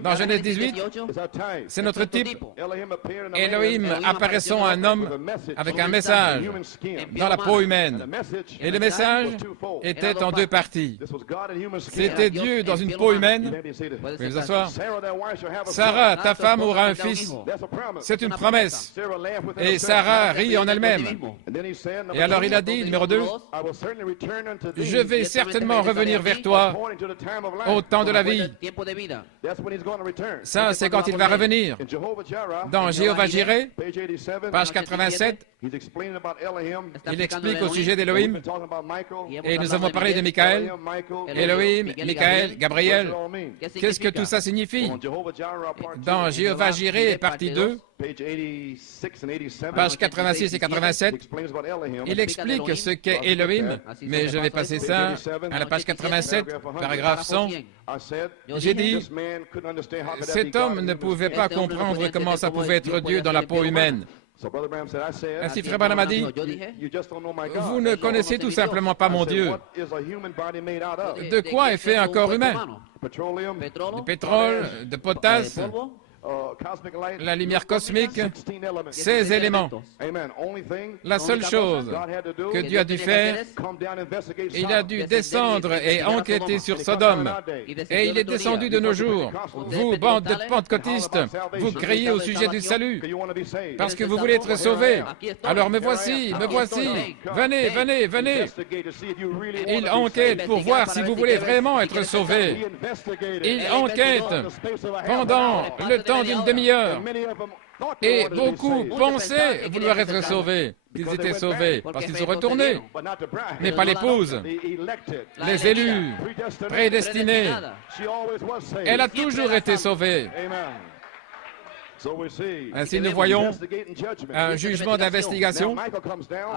Dans Genèse 18, c'est notre type. Elohim apparaissant à un homme avec un message dans la peau humaine. Et le message était en deux parties. C'était Dieu dans une peau humaine. Vous pouvez vous asseoir. Sarah, ta femme, aura un fils. C'est une promesse. Et Sarah rit en elle-même. Et alors il a dit, numéro 2, je vais certainement revenir vers toi au temps de la vie. Ça, c'est quand il va revenir. Dans Jéhovah Jireh, page 87, il explique au sujet d'Elohim, et nous avons parlé de Michael, Elohim, Michael, Gabriel. Qu'est-ce que tout ça signifie? Dans Jéhovah Jireh, partie 2, page 86 et 87, il explique ce qu'est Elohim, mais je vais passer ça à la page 87, paragraphe 100. J'ai dit, cet homme ne pouvait pas comprendre comment ça pouvait être Dieu dans la peau humaine. Ainsi, Frère Branham a dit, vous ne connaissez tout simplement pas mon Dieu. De quoi est fait un corps humain? Du pétrole, de potasse, la lumière cosmique, 16 éléments. La seule chose que Dieu a dû faire, il a dû descendre et enquêter sur Sodome. Et il est descendu de nos jours. Vous, bande de pentecôtistes, vous criez au sujet du salut, parce que vous voulez être sauvés. Alors me voici, venez, venez, venez. Il enquête pour voir si vous voulez vraiment être sauvés. Il enquête pendant le temps d'une demi-heure. Et beaucoup pensaient vouloir être sauvés, qu'ils étaient sauvés, parce qu'ils sont retournés. Mais pas l'épouse, les élus, prédestinés. Elle a toujours été sauvée. Ainsi, nous voyons un jugement d'investigation.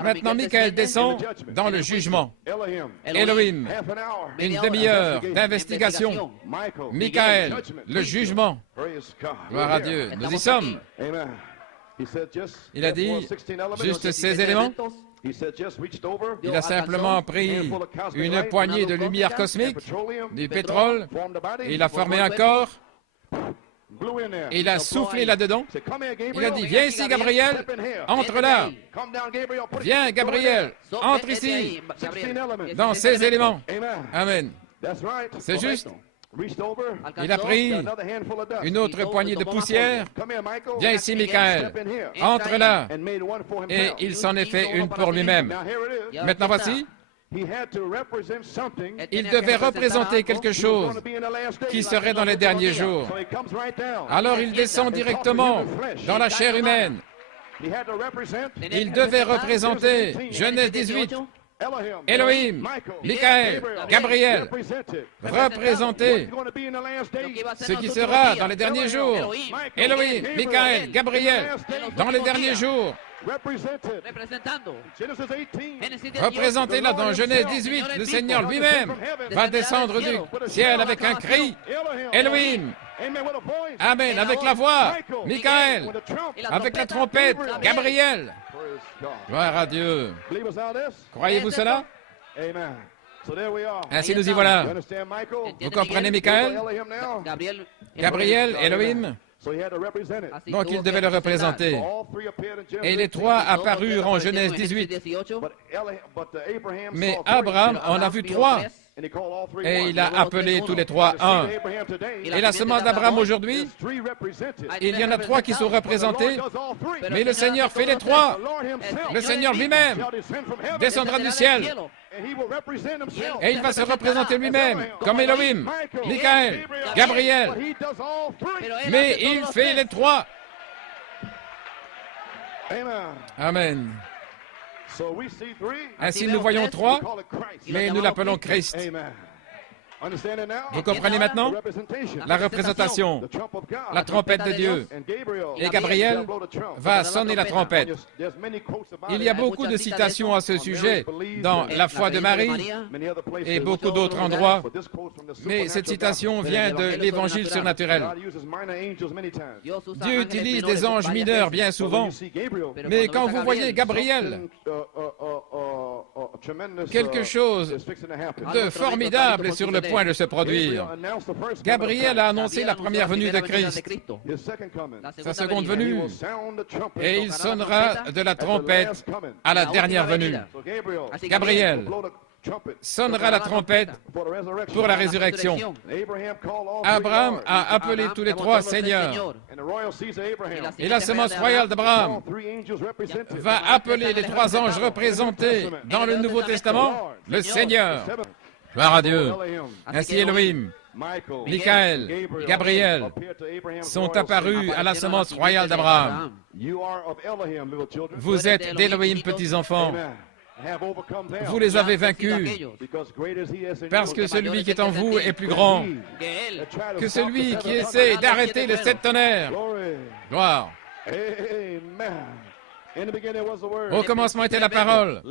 Maintenant, Michael descend dans le jugement. Elohim, une demi-heure d'investigation. Michael, le jugement. Gloire à Dieu. Nous y sommes. Il a dit, juste ces éléments. Il a simplement pris une poignée de lumière cosmique, du pétrole, et il a formé un corps. Et il a soufflé là-dedans. Il a dit, viens ici, Gabriel, entre là. Viens, Gabriel, entre ici, dans ces éléments. Amen. C'est juste. Il a pris une autre poignée de poussière. Viens ici, Michael, entre là. Et il s'en est fait une pour lui-même. Maintenant, voici. Il devait représenter quelque chose qui serait dans les derniers jours. Alors il descend directement dans la chair humaine. Il devait représenter, Genèse 18, Elohim, Michael, Gabriel, représenter ce qui sera dans les derniers jours. Elohim, Michael, Gabriel, dans les derniers jours. Représenté là dans Genèse 18, le Seigneur lui-même va descendre du ciel avec un cri. Elohim, Amen, avec la voix. Michael, avec la trompette. Gabriel. Gloire à Dieu. Croyez-vous cela? Ainsi nous y voilà. Vous comprenez, Michael? Gabriel, Elohim. Donc il devait le représenter. Et les trois apparurent en Genèse 18. Mais Abraham en a vu trois. Et il a appelé tous les trois un. Et la semence d'Abraham aujourd'hui, il y en a trois qui sont représentés, mais le Seigneur fait les trois. Le Seigneur lui-même descendra du ciel. Et il va se représenter lui-même, comme Elohim, Michael, Gabriel. Mais il fait les trois. Amen. Ainsi, nous voyons trois, mais nous l'appelons Christ. Vous comprenez maintenant? La représentation, la trompette de Dieu. Et Gabriel va sonner la trompette. Il y a beaucoup de citations à ce sujet dans la foi de Marie et beaucoup d'autres endroits. Mais cette citation vient de l'Évangile surnaturel. Dieu utilise des anges mineurs bien souvent. Mais quand vous voyez Gabriel Quelque chose de formidable est sur le point de se produire. Gabriel a annoncé la première venue de Christ, sa seconde venue, et il sonnera de la trompette à la dernière venue. Gabriel sonnera la trompette pour la résurrection. Abraham a appelé tous les trois seigneurs. Et la semence royale d'Abraham va appeler les trois anges représentés dans le Nouveau Testament, le Seigneur. Gloire à Dieu. Ainsi Elohim, Michaël, Gabriel sont apparus à la semence royale d'Abraham. Vous êtes d'Elohim, petits-enfants. Vous les avez vaincus, parce que celui qui est en vous est plus grand que celui qui essaie d'arrêter les sept tonnerres. Gloire. Au commencement était la parole.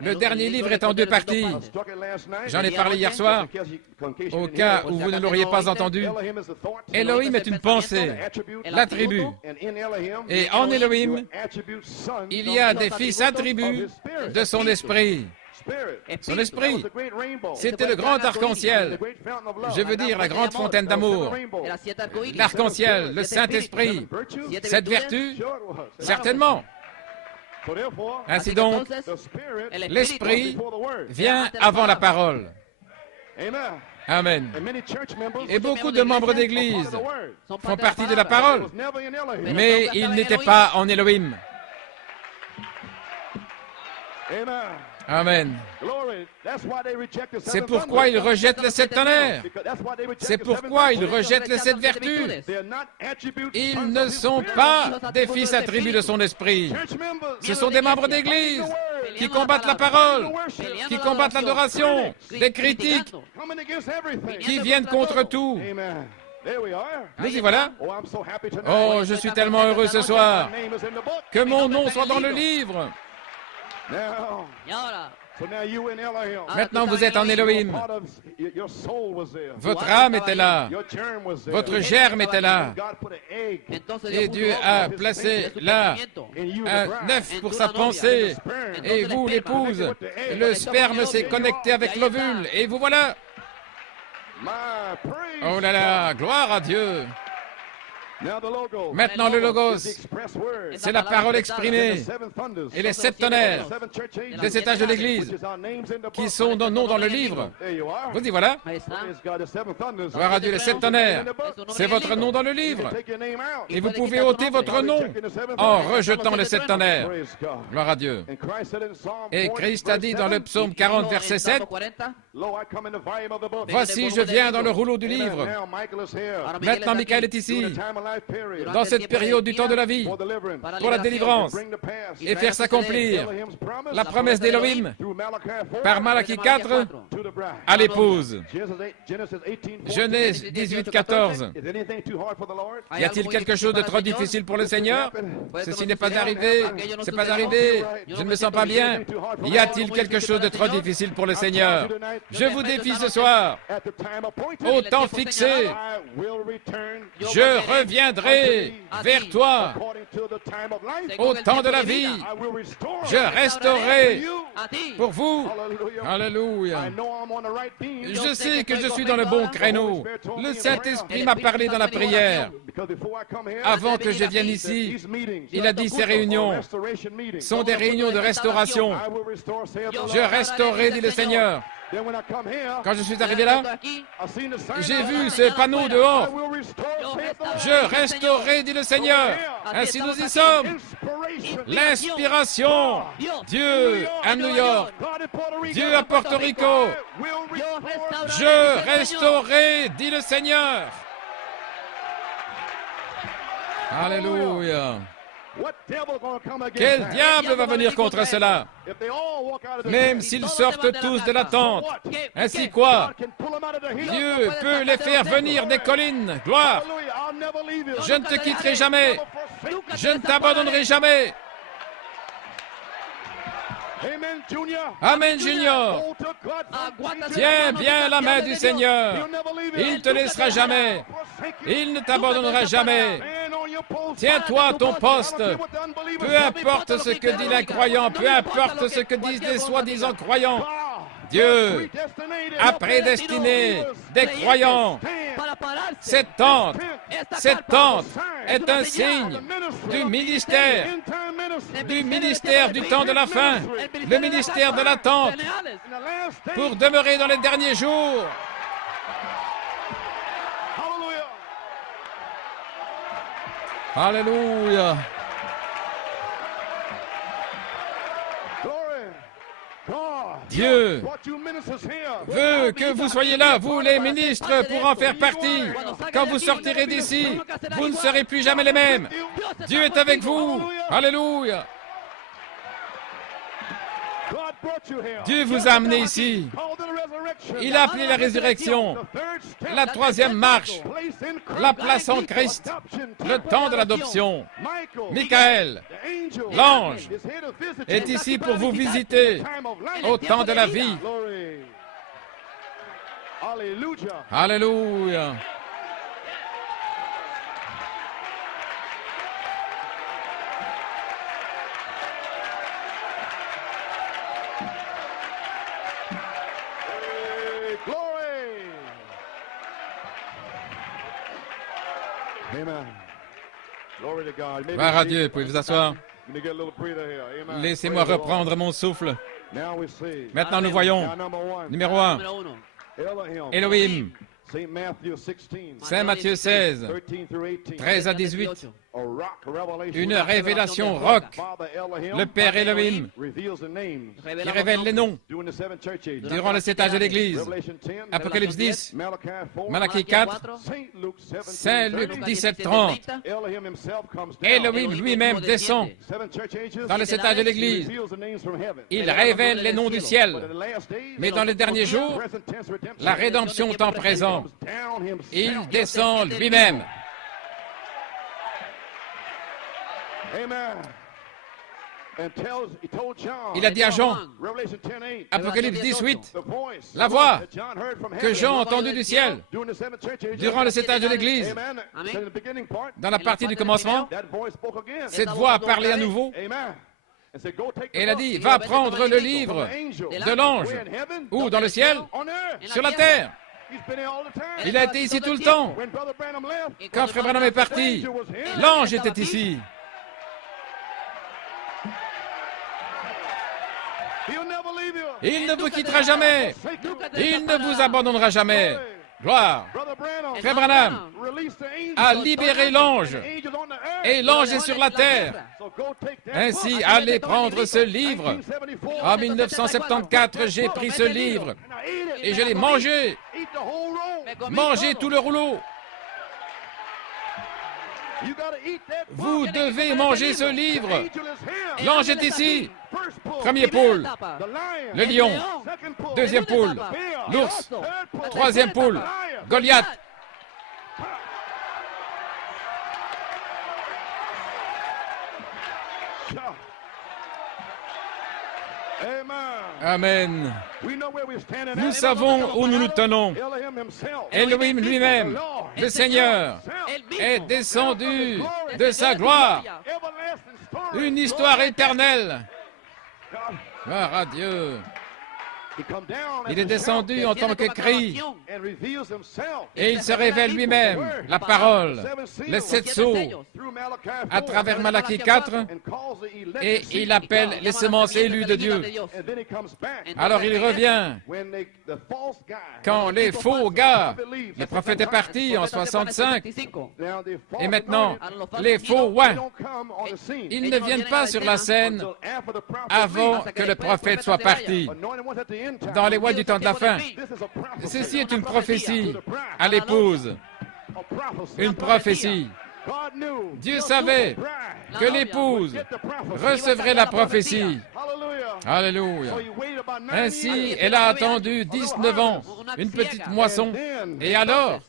Le dernier livre est en deux parties. J'en ai parlé hier soir, au cas où vous ne l'auriez pas entendu. Elohim est une pensée, l'attribut. Et en Elohim, il y a des fils attributs de son esprit. Son esprit, c'était le grand arc-en-ciel. Je veux dire la grande fontaine d'amour. L'arc-en-ciel, le Saint-Esprit. Cette vertu, certainement. Ainsi donc, l'Esprit vient avant la parole. Amen. Et beaucoup de membres d'Église font partie de la parole, mais ils n'étaient pas en Elohim. Amen. C'est pourquoi ils rejettent les sept tonnerres. C'est pourquoi ils rejettent les sept vertus. Ils ne sont pas des fils attributs de son esprit. Ce sont des membres d'Église qui combattent la parole, qui combattent l'adoration, des critiques, qui viennent contre tout. Nous y voilà. Oh, je suis tellement heureux ce soir que mon nom soit dans le livre. Maintenant, vous êtes en Elohim. Votre âme était là. Votre germe était là. Et Dieu a placé là un œuf pour sa pensée. Et vous, l'épouse, le sperme s'est connecté avec l'ovule. Et vous voilà. Oh là là, gloire à Dieu. Maintenant, le Logos, c'est la parole exprimée et les sept tonnerres des étages de l'Église qui sont nos noms dans le livre. Vous y voilà. Gloire à Dieu, les sept tonnerres, c'est votre nom dans le livre. Et vous pouvez ôter votre nom en rejetant les sept tonnerres. Gloire à Dieu. Et Christ a dit dans le psaume 40, verset 7, « Voici, je viens dans le rouleau du livre. » Maintenant, Michaël est ici, dans cette période du temps de la vie, pour la délivrance, et faire s'accomplir la promesse d'Elohim par Malachie 4 à l'épouse. Genèse 18, 14. Y a-t-il quelque chose de trop difficile pour le Seigneur? Ceci n'est pas arrivé, c'est pas arrivé, je ne me sens pas bien. Y a-t-il quelque chose de trop difficile pour le Seigneur? Je vous défie ce soir, au temps fixé, je reviendrai vers toi au temps de la vie. Je restaurerai pour vous. Alléluia. Je sais que je suis dans le bon créneau. Le Saint-Esprit m'a parlé dans la prière. Avant que je vienne ici, il a dit ces réunions sont des réunions de restauration. Je restaurerai, dit le Seigneur. Quand je suis arrivé là, j'ai vu ce panneau dehors. Je restaurerai, dit le Seigneur. Ainsi nous y sommes. L'inspiration. Dieu à New York. Dieu à Porto Rico. Je restaurerai, dit le Seigneur. Alléluia. Quel diable va venir contre cela? Même s'ils sortent tous de la tente. Ainsi quoi? Dieu peut les faire venir des collines. Gloire! Je ne te quitterai jamais. Je ne t'abandonnerai jamais. Amen, Junior. Tiens bien la main du Seigneur. Il ne te laissera jamais. Il ne t'abandonnera jamais. Tiens-toi à ton poste. Peu importe ce que dit l'incroyant, peu importe ce que disent les soi-disant croyants. Dieu a prédestiné des croyants. Cette tente est un signe du ministère du temps de la fin, le ministère de l'attente, pour demeurer dans les derniers jours. Alléluia. Dieu veut que vous soyez là, vous les ministres, pour en faire partie. Quand vous sortirez d'ici, vous ne serez plus jamais les mêmes. Dieu est avec vous. Alléluia. Dieu vous a amené ici. Il a appelé la résurrection, la troisième marche, la place en Christ, le temps de l'adoption. Michael, l'ange, est ici pour vous visiter au temps de la vie. Alléluia. Gloire à Dieu, pouvez vous asseoir. Laissez-moi reprendre mon souffle. Maintenant, nous voyons, numéro 1, Elohim, Saint Matthieu 16, 13 à 18, une révélation roc, le Père Elohim, qui révèle les noms durant le 7 âges de l'Église. Apocalypse 10, Malachie 4, Saint Luc 17, 30. Elohim lui-même descend dans le 7 âges de l'Église. Il révèle les noms du ciel. Mais dans les derniers jours, la rédemption temps présent, il descend lui-même. Il a dit à Jean, Apocalypse 18, la voix que Jean a entendue du ciel durant le 7 âges de l'Église. Dans la partie du commencement, cette voix a parlé à nouveau. Et elle a dit, va prendre le livre de l'ange, ou dans le ciel, sur la terre. Il a été ici tout le temps. Quand Frère Branham est parti, l'ange était ici. Il ne vous quittera jamais. Il ne vous abandonnera jamais. Gloire. Frère Branham a libéré l'ange. Et l'ange est sur la terre. Ainsi, allez prendre ce livre. En 1974, j'ai pris ce livre. Et je l'ai mangé. Mangé tout le rouleau. Vous devez manger ce livre. L'ange est ici. Premier poule, le lion. Deuxième poule, l'ours. Troisième poule, Goliath. Amen. Nous savons où nous nous tenons. Elohim lui-même, le Seigneur, est descendu de sa gloire. Une histoire éternelle. Gloire à Dieu. Il est descendu en tant que cri et il se révèle lui-même, la parole, les 7 sceaux, à travers Malachie 4, et il appelle les semences élues de Dieu. Alors il revient quand les faux gars, le prophète est parti en 65, et maintenant les faux ouins, ils ne viennent pas sur la scène avant que le prophète soit parti. Dans les mois du temps de la fin. Ceci est une prophétie à l'épouse. Une prophétie. Dieu savait que l'épouse recevrait la prophétie. Alléluia. Ainsi, elle a attendu 19 ans, une petite moisson. Et alors,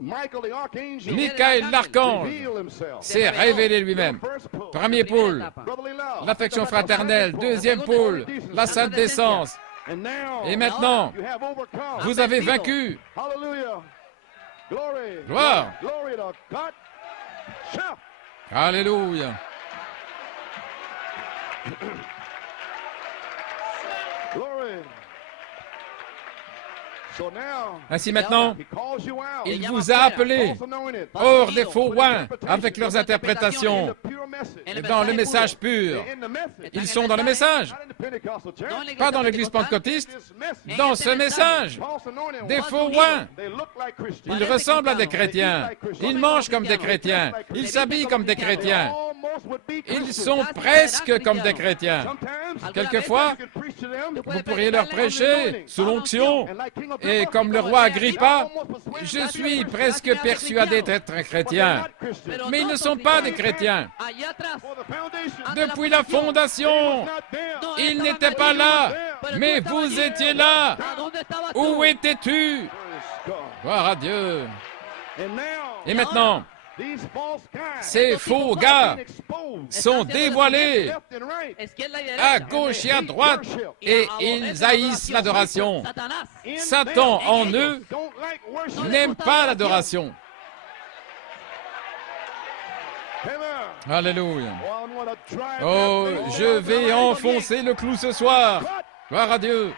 Michael l'archange s'est révélé lui-même. Premier pôle, l'affection fraternelle. Deuxième pôle, la sainte décence. Et maintenant, vous avez vaincu. Gloire. Alléluia. Ainsi maintenant, il vous a appelé hors des faux oins avec leurs interprétations dans le message pur. Ils sont dans le message, pas dans l'église pentecôtiste, dans ce message. Des faux oins. Ils ressemblent à des chrétiens. Ils mangent comme des chrétiens. Ils s'habillent comme des chrétiens. Ils sont presque comme des chrétiens. Quelquefois, vous pourriez leur prêcher sous l'onction. Et comme le roi Agrippa, je suis presque persuadé d'être un chrétien. Mais ils ne sont pas des chrétiens. Depuis la fondation, ils n'étaient pas là, mais vous étiez là. Où étais-tu? Gloire à Dieu. Et maintenant, ces faux gars sont dévoilés à gauche et à droite et ils haïssent l'adoration. Satan en eux n'aime pas l'adoration. Alléluia. Oh, je vais enfoncer le clou ce soir. Gloire à Dieu.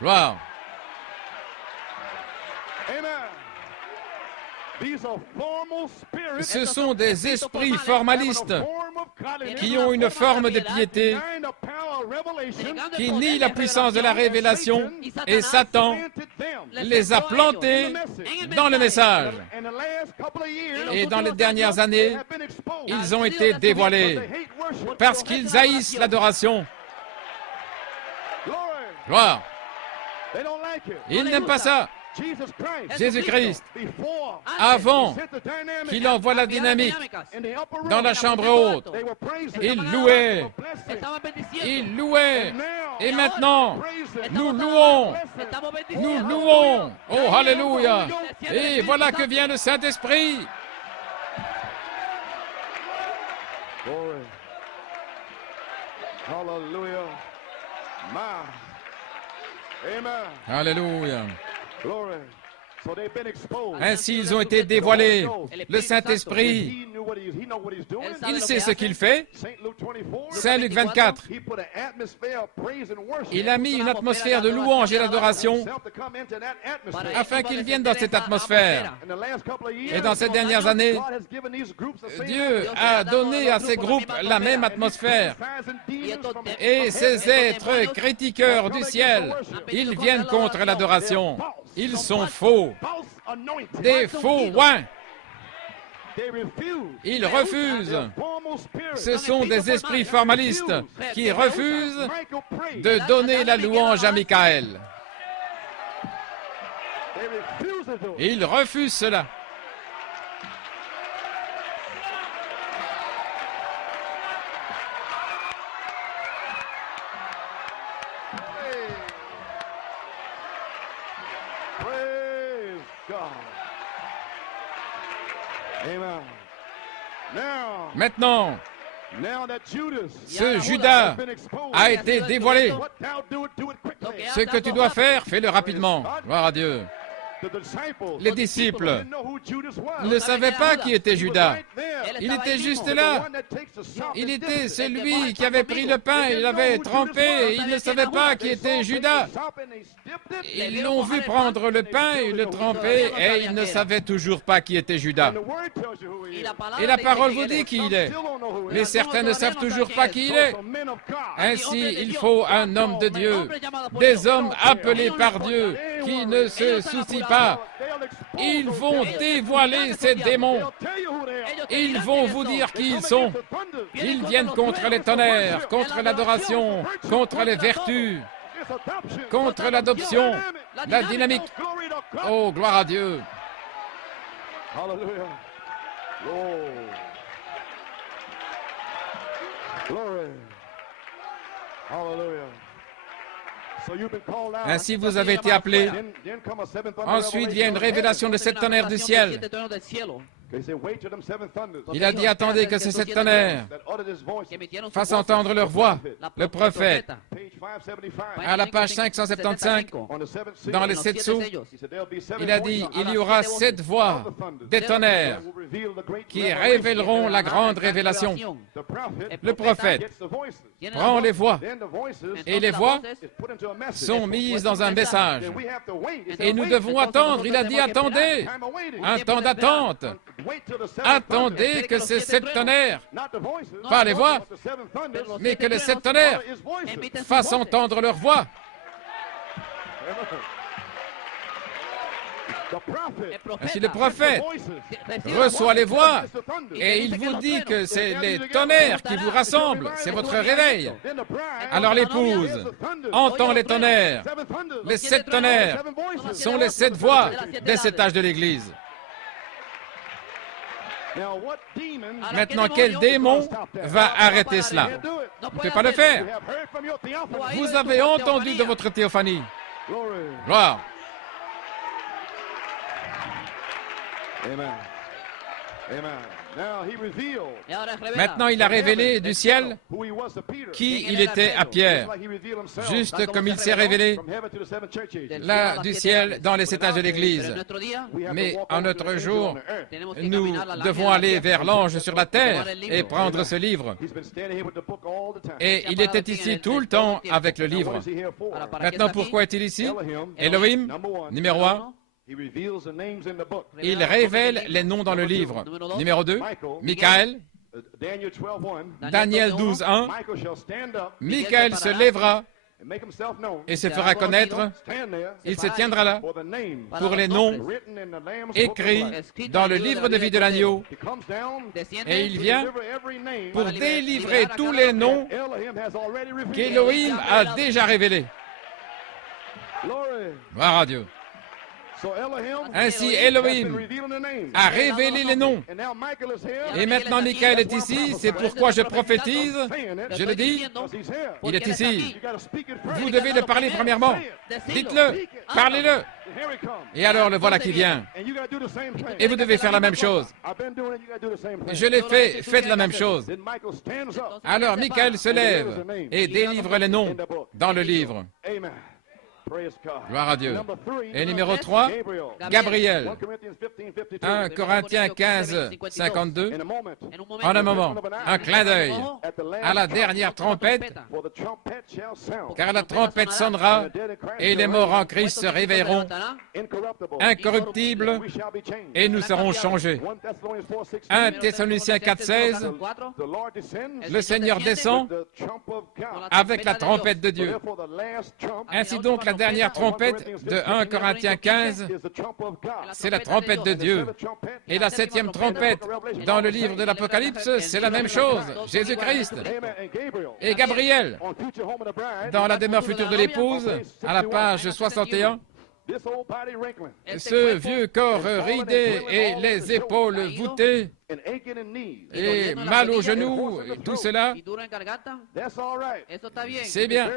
Gloire. Ce sont des esprits formalistes qui ont une forme de piété, qui nient la puissance de la révélation, et Satan les a plantés dans le message. Et dans les dernières années, ils ont été dévoilés parce qu'ils haïssent l'adoration. Gloire. Ils n'aiment pas ça. Jésus-Christ, avant qu'il envoie la dynamique dans la chambre haute, il louait. Il louait. Et maintenant, nous louons. Nous louons. Oh, alléluia. Et voilà que vient le Saint-Esprit. Alléluia. Ainsi, ils ont été dévoilés. Le Saint-Esprit, il sait ce qu'il fait. Saint Luc 24, il a mis une atmosphère de louange et d'adoration afin qu'ils viennent dans cette atmosphère. Et dans ces dernières années, Dieu a donné à ces groupes la même atmosphère. Et ces êtres critiqueurs du ciel, ils viennent contre l'adoration. Ils sont faux, des faux oins. Ils refusent. Ce sont des esprits formalistes qui refusent de donner la louange à Michael. Ils refusent cela. Maintenant, ce Judas a été dévoilé. Ce que tu dois faire, fais-le rapidement. Gloire à Dieu. Les disciples ne savaient pas qui était Judas. Il était juste là. Il était celui qui avait pris le pain, il l'avait trempé, ils ne savaient pas qui était Judas. Ils l'ont vu prendre le pain et le tremper, et ils ne savaient toujours pas qui était Judas. Et la parole vous dit qui il est. Mais certains ne savent toujours pas qui il est. Ainsi, il faut un homme de Dieu, des hommes appelés par Dieu, qui ne se soucient pas. Ils vont dévoiler ces démons. Ils vont vous dire qui ils sont. Ils viennent contre les tonnerres, contre l'adoration, contre les vertus, contre l'adoption, la dynamique. Oh, gloire à Dieu. Hallelujah. Glory. Hallelujah. Ainsi, vous avez été appelés. Ensuite vient une révélation de sept tonnerres du ciel. Il a dit, attendez que ces 7 tonnerres fassent entendre leur voix. Le prophète, à la page 575, dans les 7 sceaux, il a dit, il y aura 7 voix des tonnerres qui révéleront la grande révélation. Le prophète prend les voix, et les voix sont mises dans un message. Et nous devons attendre. Il a dit, attendez, un temps d'attente. Attendez que ces 7 tonnerres, pas les voix, mais que les 7 tonnerres fassent entendre leur voix. Ainsi le prophète reçoit les voix et il vous dit que c'est les tonnerres qui vous rassemblent, c'est votre réveil. Alors l'épouse entend les tonnerres. Les 7 tonnerres sont les 7 voix des 7 âges de l'Église. Maintenant, quel démon va arrêter cela? On ne peut pas le faire. Vous avez entendu de votre théophanie. Gloire. Maintenant, il a révélé du ciel qui il était à Pierre, juste comme il s'est révélé là du ciel dans les 7 âges de l'Église. Mais en notre jour, nous devons aller vers l'ange sur la terre et prendre ce livre. Et il était ici tout le temps avec le livre. Maintenant, pourquoi est-il ici? Elohim, numéro 1. Il révèle les noms dans le livre. Numéro 2, Michael. Daniel 12, 1. Michael se lèvera et se fera connaître. Il se tiendra là pour les noms écrits dans le livre de vie de l'agneau. Et il vient pour délivrer tous les noms qu'Élohim a déjà révélés. Gloire à Dieu. Ainsi, Elohim a révélé les noms. Et maintenant, Michael est ici. C'est pourquoi je prophétise. Je le dis. Il est ici. Vous devez le parler premièrement. Dites-le. Parlez-le. Et alors, le voilà qui vient. Et vous devez faire la même chose. Je l'ai fait. Faites la même chose. Alors, Michael se lève et délivre les noms dans le livre. Gloire à Dieu. Et numéro 3, Gabriel. 1 Corinthiens 15, 52. En un moment, un clin d'œil à la dernière trompette, car la trompette sonnera et les morts en Christ se réveilleront incorruptibles et nous serons changés. 1 Thessaloniciens 4, 16. Le Seigneur descend avec la trompette de Dieu. Ainsi donc, la dernière trompette de 1 Corinthiens 15, c'est la trompette de Dieu. Et la 7e trompette dans le livre de l'Apocalypse, c'est la même chose, Jésus-Christ. Et Gabriel, dans la demeure future de l'épouse, à la page 61, ce vieux corps ridé et les épaules voûtées et mal aux genoux, tout cela, c'est bien.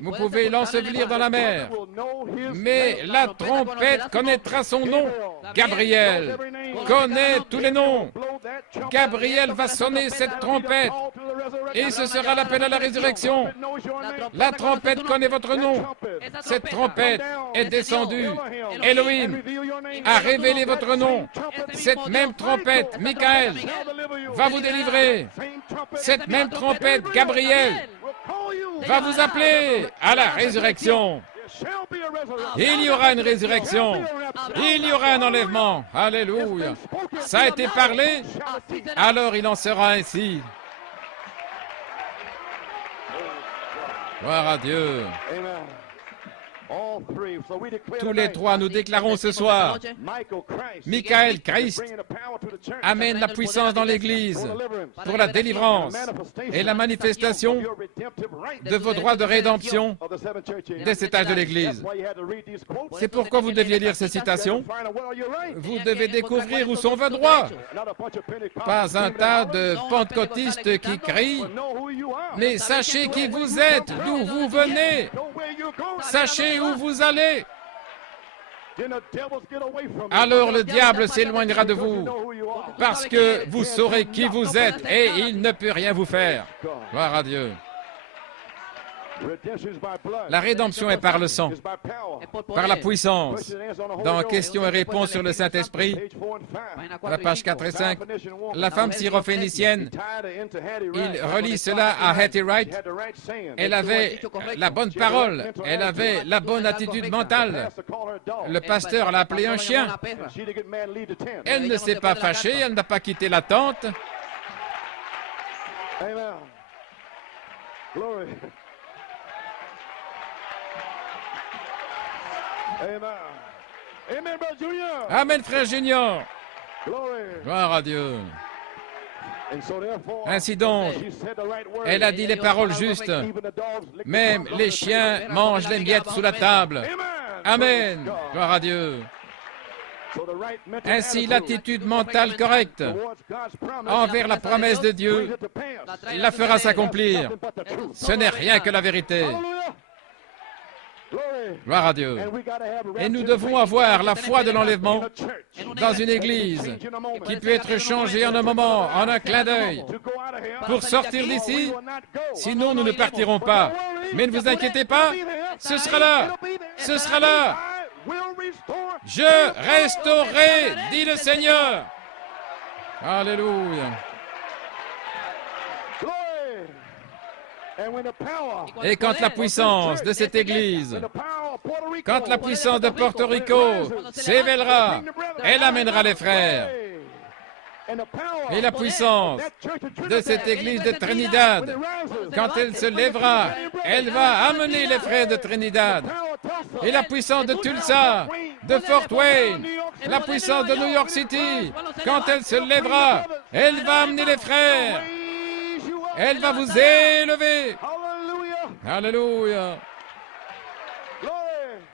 Vous pouvez l'ensevelir dans la mer. Mais la trompette connaîtra son nom. Gabriel connaît tous les noms. Gabriel va sonner cette trompette. Et ce sera l'appel à la résurrection. La trompette connaît votre nom. Cette trompette est descendue. Elohim a révélé votre nom. Cette même trompette, Michael, va vous délivrer. Cette même trompette, Gabriel, va vous appeler à la résurrection. Il y aura une résurrection. Il y aura un enlèvement. Alléluia. Ça a été parlé, alors il en sera ainsi. Gloire à Dieu. Tous les trois, nous déclarons ce soir, Michael, Christ, amène la puissance dans l'Église pour la délivrance et la manifestation de vos droits de rédemption des 7 âges de l'Église. C'est pourquoi vous deviez lire ces citations. Vous devez découvrir où sont vos droits. Pas un tas de pentecôtistes qui crient, mais sachez qui vous êtes, d'où vous venez. Sachez où vous allez. alors le diable s'éloignera de vous, parce que vous saurez qui vous êtes et il ne peut rien vous faire. Gloire à Dieu. La rédemption est par le sang, par la puissance. Dans questions et réponses sur le Saint-Esprit, à la page 4 et 5, la femme syrophénicienne, il relie cela à Hattie Wright. Elle avait la bonne parole, elle avait la bonne attitude mentale. Le pasteur l'a appelé un chien. Elle ne s'est pas fâchée, elle n'a pas quitté la tente. Amen, frère Junior. Gloire à Dieu. Ainsi donc, elle a dit les paroles justes. Même les chiens mangent les miettes sous la table. Amen. Gloire à Dieu. Ainsi, l'attitude mentale correcte envers la promesse de Dieu la fera s'accomplir. Ce n'est rien que la vérité. Gloire à Dieu. Et nous devons avoir la foi de l'enlèvement dans une église qui peut être changée en un moment, en un clin d'œil, pour sortir d'ici. Sinon, nous ne partirons pas. Mais ne vous inquiétez pas, ce sera là. Ce sera là. Je restaurerai, dit le Seigneur. Alléluia. Et quand la puissance de cette Église, quand la puissance de Porto Rico s'éveillera, elle amènera les frères. Et la puissance de cette Église de Trinidad, quand elle se lèvera, elle va amener les frères de Trinidad. Et la puissance de Tulsa, de Fort Wayne, la puissance de New York City, quand elle se lèvera, elle va amener les frères. Elle va vous élever. Alléluia.